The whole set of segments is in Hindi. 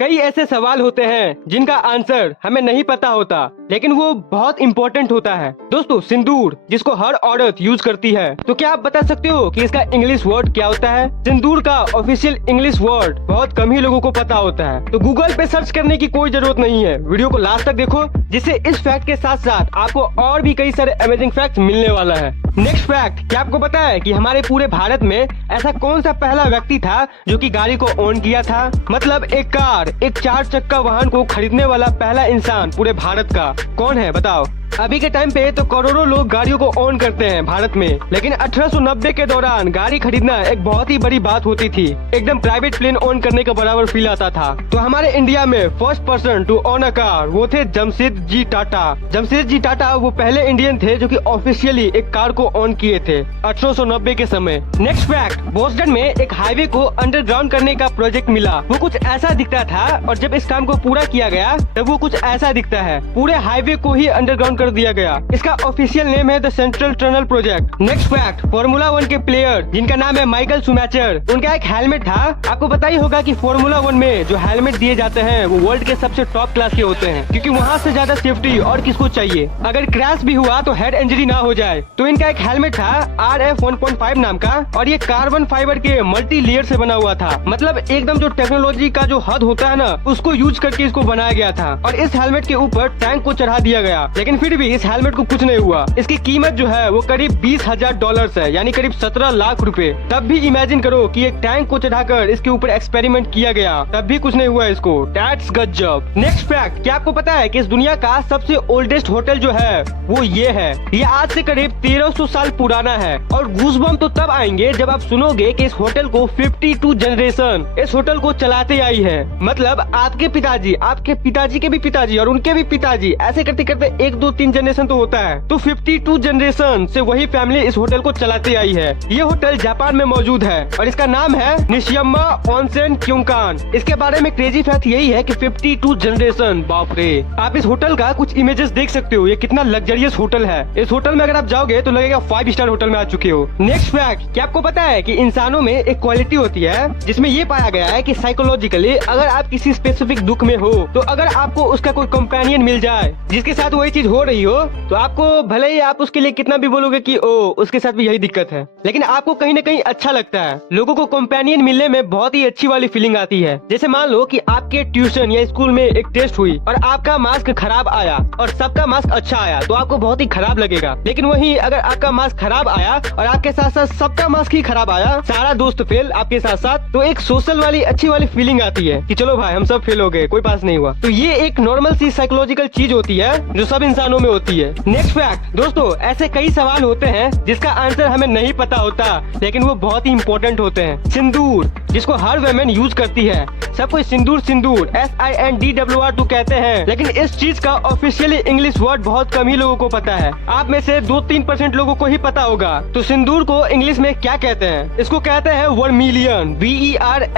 कई ऐसे सवाल होते हैं जिनका आंसर हमें नहीं पता होता, लेकिन वो बहुत इम्पोर्टेंट होता है। दोस्तों, सिंदूर जिसको हर औरत यूज करती है, तो क्या आप बता सकते हो कि इसका इंग्लिश वर्ड क्या होता है? सिंदूर का ऑफिशियल इंग्लिश वर्ड बहुत कम ही लोगों को पता होता है, तो गूगल पे सर्च करने की कोई जरूरत नहीं है। वीडियो को लास्ट तक देखो, जिससे इस फैक्ट के साथ साथ आपको और भी कई सारे अमेजिंग फैक्ट मिलने वाला है। नेक्स्ट फैक्ट, क्या आपको पता है कि हमारे पूरे भारत में ऐसा कौन सा पहला व्यक्ति था जो कि गाड़ी को ओन किया था? मतलब एक कार, एक 4 चक्का वाहन को खरीदने वाला पहला इंसान पूरे भारत का कौन है, बताओ? अभी के टाइम पे तो करोड़ों लोग गाड़ियों को ओन करते हैं भारत में, लेकिन 1890 के दौरान गाड़ी खरीदना एक बहुत ही बड़ी बात होती थी। एकदम प्राइवेट प्लेन ओन करने का बराबर फील आता था। तो हमारे इंडिया में first person to own a car वो थे जमशेदजी टाटा। जमशेदजी टाटा वो पहले इंडियन थे जो कि ऑफिशियली एक कार को ओन किए थे 1890 के समय। नेक्स्ट फैक्ट, बोस्टन में एक हाईवे को अंडरग्राउंड करने का प्रोजेक्ट मिला। वो कुछ ऐसा दिखता था और जब इस काम को पूरा किया गया तब वो कुछ ऐसा दिखता है। पूरे हाईवे को ही अंडरग्राउंड कर दिया गया। इसका ऑफिशियल नेम है the central tunnel project. Next fact, formula 1 के प्लेयर जिनका नाम है माइकल शुमैचर, उनका एक हेलमेट था। आपको पता ही होगा कि फार्मूला 1 में जो हेलमेट दिए जाते हैं वो वर्ल्ड के सबसे टॉप क्लास के होते हैं, क्योंकि वहाँ से ज्यादा सेफ्टी और किसको चाहिए। अगर क्रैश भी हुआ तो हेड इंजरी ना हो जाए। तो इनका एक हेलमेट था RF 1.5 नाम का, और ये कार्बन फाइबर के मल्टी लेयर से बना हुआ था। मतलब एकदम जो टेक्नोलॉजी का जो हद होता है ना, उसको यूज करके इसको बनाया गया था। और इस हेलमेट के ऊपर टैंक को चढ़ा दिया गया, लेकिन फिर भी इस हेलमेट को कुछ नहीं हुआ। इसकी कीमत जो है वो करीब $20,000 है, यानी करीब 17 लाख रुपए। तब भी इमेजिन करो कि एक टैंक को चढ़ाकर इसके ऊपर एक्सपेरिमेंट किया गया, तब भी कुछ नहीं हुआ इसको। दैट्स गजब। नेक्स्ट फैक्ट, क्या आपको पता है कि इस दुनिया का सबसे ओल्डेस्ट होटल जो है वो ये है। ये आज से करीब 1300 साल पुराना है। और गूज़बम्प तो तब आएंगे जब आप सुनोगे कि इस होटल को 52 जनरेशन इस होटल को चलाते आई है। मतलब आपके पिताजी, आपके पिताजी के भी पिताजी और उनके भी पिताजी, ऐसे करते करते 1 2 3 जनरेशन तो होता है। तो 52 जनरेशन से वही फैमिली इस होटल को चलाते आई है। ये होटल जापान में मौजूद है और इसका नाम है निशियामा ओनसेन क्योंकान। इसके बारे में क्रेजी फैक्ट यही है कि 52 जनरेशन, बाप रे। आप इस होटल का कुछ इमेजेस देख सकते हो, ये कितना लग्जरियस होटल है। इस होटल में अगर आप जाओगे तो लगेगा 5 स्टार होटल में आ चुके हो। नेक्स्ट फैक्ट, क्या आपको पता है कि इंसानों में एक क्वालिटी होती है जिसमें ये पाया गया है कि साइकोलॉजिकली अगर आप किसी स्पेसिफिक दुख में हो, तो अगर आपको उसका कोई कंपेनियन मिल जाए जिसके साथ वही चीज हो रही हो, तो आपको भले ही आप उसके लिए कितना भी बोलोगे कि ओ उसके साथ भी यही दिक्कत है, लेकिन आपको कहीं ना कहीं अच्छा लगता है। लोगों को कंपेनियन मिलने में बहुत ही अच्छी वाली फीलिंग आती है। जैसे मान लो कि आपके ट्यूशन या स्कूल में एक टेस्ट हुई और आपका मार्क्स खराब आया और सबका मार्क्स अच्छा आया, तो आपको बहुत ही खराब लगेगा। लेकिन वहीं अगर आपका मार्क्स खराब आया और आपके साथ साथ सबका मार्क्स ही खराब आया, सारा दोस्त फेल आपके साथ साथ, तो एक सोशल वाली अच्छी वाली फीलिंग आती है कि चलो भाई हम सब फेल हो गए, कोई पास नहीं हुआ। तो ये एक नॉर्मल सी साइकोलॉजिकल चीज होती है जो सब इंसानों में होती है। नेक्स्ट फैक्ट, दोस्तों ऐसे कई सवाल होते हैं जिसका आंसर हमें नहीं पता होता, लेकिन वो बहुत ही इम्पोर्टेंट होते हैं। सिंदूर जिसको हर वुमेन यूज करती है, सब कोई सिंदूर सिंदूर SINDWR कहते हैं, लेकिन इस चीज का ऑफिशियली इंग्लिश वर्ड बहुत कम ही लोगों को पता है। आप में से 2-3% लोगों को ही पता होगा। तो सिंदूर को इंग्लिश में क्या कहते हैं? इसको कहते हैं वर्मिलियन,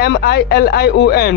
VERMILION,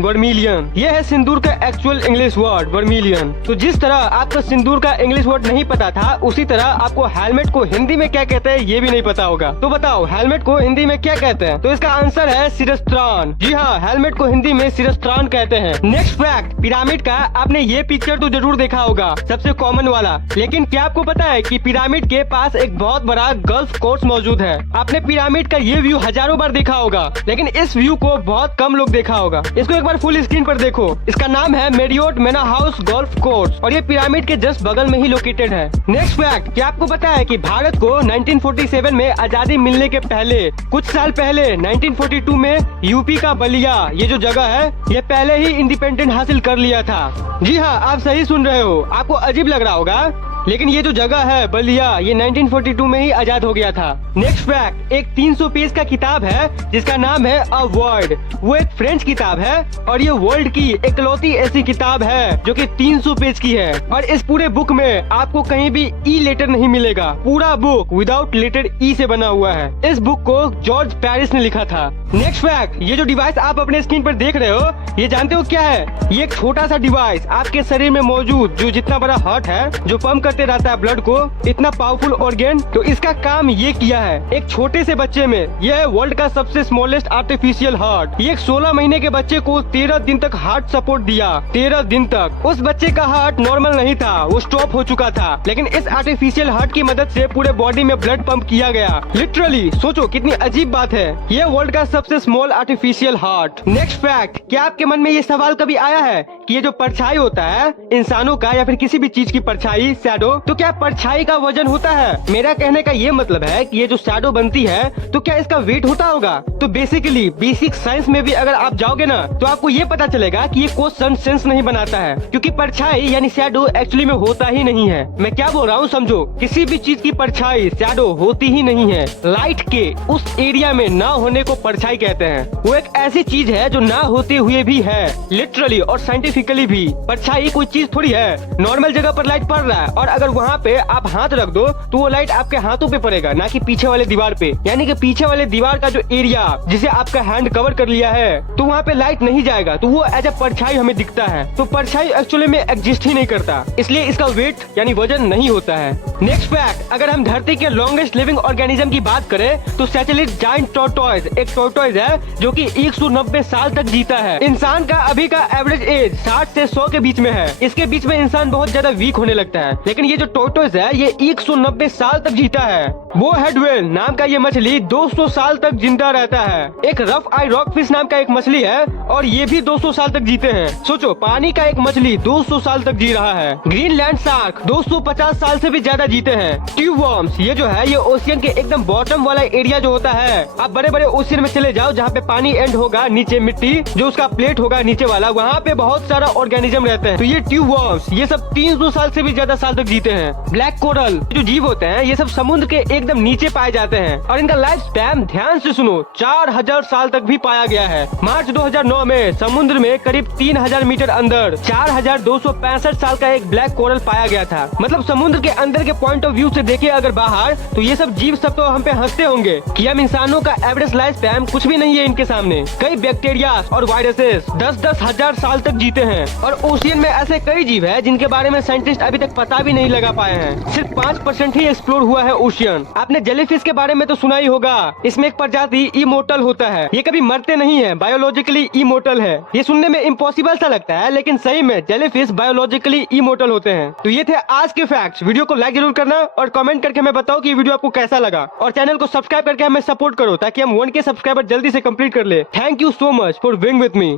वर्मिलियन। ये है सिंदूर का एक्चुअल इंग्लिश वर्ड, वर्मिलियन। तो जिस तरह आपको सिंदूर का इंग्लिश वर्ड नहीं पता था, उसी तरह आपको हेलमेट को हिंदी में क्या कहते हैं ये भी नहीं पता होगा। तो बताओ हेलमेट को हिंदी में क्या कहते हैं? तो इसका आंसर है शिरस्त्राण। जी हाँ, हेलमेट को हिंदी में शिरस्त्राण कहते हैं। नेक्स्ट फैक्ट, पिरामिड का आपने ये पिक्चर तो जरूर देखा होगा, सबसे कॉमन वाला। लेकिन क्या आपको पता है कि पिरामिड के पास एक बहुत बड़ा गोल्फ कोर्स मौजूद है? आपने पिरामिड का ये व्यू हजारों बार देखा होगा, लेकिन इस व्यू को बहुत कम लोग देखा होगा। इसको एक बार फुल स्क्रीन पर देखो। इसका नाम है मेरियोट मेना हाउस गोल्फ कोर्स और ये पिरामिड के जस्ट बगल में ही लोकेटेड है। नेक्स्ट फैक्ट, क्या आपको पता है कि भारत को 1947 में आजादी मिलने के पहले, कुछ साल पहले 1942 में यूपी का बलिया, ये जो जगह है, ये पहले ही इंडिपेंडेंट हासिल कर लिया था। जी हाँ, आप सही सुन रहे हो। आपको अजीब लग रहा होगा, लेकिन ये जो जगह है बलिया, ये 1942 में ही आजाद हो गया था। नेक्स्ट फैक्ट, एक 300 पेज का किताब है जिसका नाम है अ वर्ल्ड। वो एक फ्रेंच किताब है और ये वर्ल्ड की इकलौती ऐसी किताब है जो कि 300 पेज की है। और इस पूरे बुक में आपको कहीं भी ई लेटर नहीं मिलेगा। पूरा बुक विदाउट लेटर ई से बना हुआ है। इस बुक को जॉर्ज पेरिस ने लिखा था। नेक्स्ट फैक्ट, ये जो डिवाइस आप अपने स्क्रीन पर देख रहे हो, ये जानते हो क्या है? ये एक छोटा सा डिवाइस आपके शरीर में मौजूद जो जितना बड़ा हार्ट है, जो पंप करते रहता है ब्लड को, इतना पावरफुल ऑर्गन। तो इसका काम ये किया है, एक छोटे से बच्चे में यह है वर्ल्ड का सबसे स्मॉलेस्ट आर्टिफिशियल हार्ट। ये एक 16 महीने के बच्चे को 13 दिन तक हार्ट सपोर्ट दिया। 13 दिन तक उस बच्चे का हार्ट नॉर्मल नहीं था, वो स्टॉप हो चुका था, लेकिन इस आर्टिफिशियल हार्ट की मदद से पूरे बॉडी में ब्लड पंप किया गया। लिटरली सोचो कितनी अजीब बात है, ये वर्ल्ड का सबसे small artificial heart. Next fact, क्या आपके मन में ये सवाल कभी आया है कि ये जो परछाई होता है इंसानों का या फिर किसी भी चीज की परछाई, शैडो, तो क्या परछाई का वजन होता है? मेरा कहने का ये मतलब है कि ये जो शैडो बनती है तो क्या इसका वेट होता होगा? तो बेसिकली बेसिक साइंस में भी अगर आप जाओगे ना तो आपको ये पता चलेगा कि ये क्वेश्चन सेंस नहीं बनाता है, क्योंकि परछाई यानी शैडो एक्चुअली में होता ही नहीं है। मैं क्या बोल रहा हूँ समझो, किसी भी चीज की परछाई शैडो होती ही नहीं है। लाइट के उस एरिया में ना होने को परछाई कहते हैं। वो एक ऐसी चीज है जो ना होते हुए भी है, लिटरली और साइंटिफिकली भी। परछाई कोई चीज थोड़ी है, नॉर्मल जगह पर लाइट पड़ रहा है और अगर वहाँ पे आप हाथ रख दो तो वो लाइट आपके हाथों पे पड़ेगा, ना कि पीछे वाले दीवार पे। यानी कि पीछे वाले दीवार का जो एरिया जिसे आपका हैंड कवर कर लिया है तो वहाँ पे लाइट नहीं जाएगा, तो वो एज ए परछाई हमें दिखता है। तो परछाई एक्चुअली में एग्जिस्ट ही नहीं करता, इसलिए इसका वेट यानी वजन नहीं होता है। नेक्स्ट फैक्ट, अगर हम धरती के लॉन्गेस्ट लिविंग ऑर्गेनिज्म की बात करें तो सैटेलाइट जायंट टॉर्टोइज एक टॉर्टोइज है जो कि 190 साल तक जीता है। इंसान का अभी का एवरेज एज 60 से 100 के बीच में है। इसके बीच में इंसान बहुत ज्यादा वीक होने लगता है, लेकिन ये जो टॉर्टोइज है ये 190 साल तक जीता है। वो हेडवेल नाम का ये मछली 200 साल तक जिंदा रहता है। एक रफ आई रॉक फिश नाम का एक मछली है और ये भी 200 साल तक जीते हैं। सोचो, पानी का एक मछली 200 साल तक जी रहा है। ग्रीनलैंड शार्क 250 साल से भी ज्यादा जीते हैं। ट्यूब वर्म्स ये जो है ये ओशियन के एकदम बॉटम वाला एरिया जो होता है, आप बड़े बड़े ओशियन में चले जाओ जहाँ पे पानी एंड होगा, नीचे मिट्टी जो उसका प्लेट होगा नीचे वाला, वहाँ पे बहुत सारा ऑर्गेनिज्म रहते हैं। तो ये ट्यूब वर्म्स ये सब 300 साल से भी ज्यादा साल तक जीते हैं। ब्लैक कोरल जो जीव होते हैं ये सब समुद्र के एकदम नीचे पाए जाते हैं और इनका लाइफ स्पैन ध्यान से सुनो 4000 साल तक भी पाया गया है। मार्च 2009 में समुद्र में करीब 3000 मीटर अंदर 4265 साल का एक ब्लैक कोरल पाया गया था। मतलब समुद्र के अंदर के पॉइंट ऑफ व्यू से देखे अगर बाहर, तो ये सब जीव सब तो हम पे हंसते होंगे कि हम इंसानों का एवरेज लाइफ स्पैन कुछ भी नहीं है इनके सामने। कई बैक्टीरिया और वायरसेस 10-10 हजार साल तक जीते हैं और ओशियन में ऐसे कई जीव है जिनके बारे में साइंटिस्ट अभी तक पता भी नहीं लगा पाए हैं। सिर्फ 5% ही एक्सप्लोर हुआ है ओशियन। आपने जेलीफिश के बारे में तो सुना ही होगा, इसमें एक प्रजाति इमोर्टल होता है। ये कभी मरते नहीं है, बायोलॉजिकली इमोर्टल है। ये सुनने में इम्पॉसिबल सा लगता है, लेकिन सही में जेलीफिश बायोलॉजिकली इमोर्टल होते हैं। तो ये थे आज के फैक्ट्स। वीडियो को लाइक जरूर करना और कमेंट करके हमें बताओ कि ये वीडियो आपको कैसा लगा, और चैनल को सब्सक्राइब करके हमें सपोर्ट करो ताकि हम 1K सब्सक्राइबर जल्दी से कंप्लीट कर ले। Thank you so much for being with me.